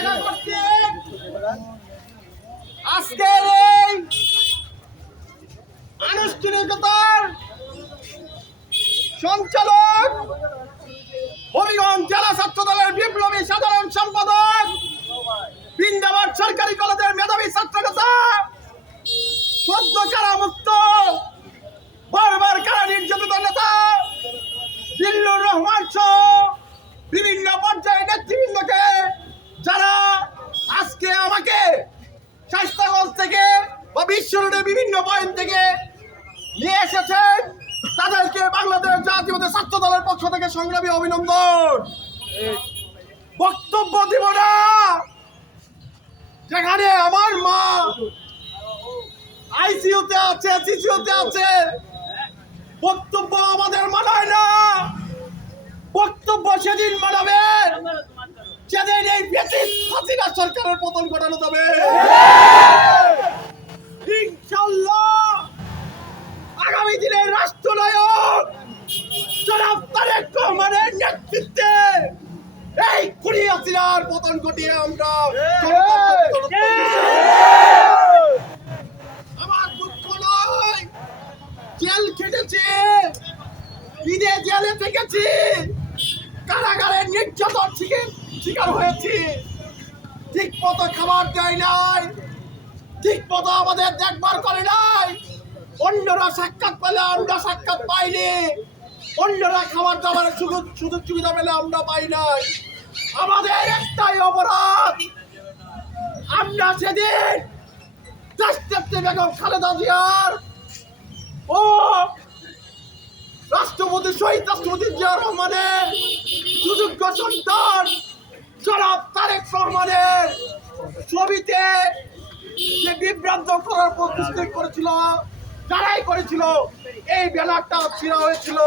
দেখা করছি আজকের এই আনুষ্ঠানিকতার সঞ্চালক হবিগঞ্জ জেলা ছাত্র দলের বিপ্লবী সাধারণ সম্পাদক বৃন্দাবন সরকারি কলেজের মেধাবী ছাত্র নেতা সদ্য কারামুক্ত বারবার কারা নির্যাতিত নেতা জিল্লুর রহমান সহ বিভিন্ন পর্যায়ের নেতৃবৃন্দকে যারা আজকে আমাকে স্বাস্থ্যগঞ্জ থেকে বা বিশ্ব রোডের বিভিন্ন পয়েন্ট থেকে নিয়ে এসেছেন তাদেরকে বাংলাদেশ জাতীয়তাবাদী ছাত্র দলের পক্ষ থেকে সংগ্রামী অভিনন্দন। বক্তব্য দিব না যেখানে আমার মা আইসিইউতে আছে, সিসিউতে আছে, বক্তব্য আমাদের মানায় না। বক্তব্য সেদিন মানাবেন যেদিন এই হাসিনা সরকারের পতন ঘটানো যাবে। ইনশাআল্লাহ আগামী দিনের রাষ্ট্রনায়ক জনাব তারেক রহমানের নেতৃত্বে এই খুনি হাসিনার পতন ঘটিয়ে আমরা আমার দুঃখ নয়, জেল খেটেছি, ঈদে জেলে থেকেছি, কারাগারের নির্যাতন শিকার হয়েছি, ঠিক মতো খাবার দেয় নাই, ঠিক মতো আমাদের দেখভাল করে নাই, অন্যরা সাক্ষাৎ পেলে আমরা সাক্ষাৎ পাইনি, অন্যরা খাবার দাবারের সুযোগ সুবিধা পেলে আমরা পাই নাই। আমাদের একটাই অপরাধ, আমরা সেদিন রাষ্ট্রপতি বেগম খালেদা জিয়ার ও রাষ্ট্রপতি শহীদ রাষ্ট্রপতি জিয়া রহমানের সুযোগ্য সন্তান জনাব তারেক রহমানের ছবিতে যে বিভ্রান্ত করার প্রতিষ্ঠা করেছিল, যারাই করেছিল এই ব্যানারটা ছিঁড়া হয়েছিল।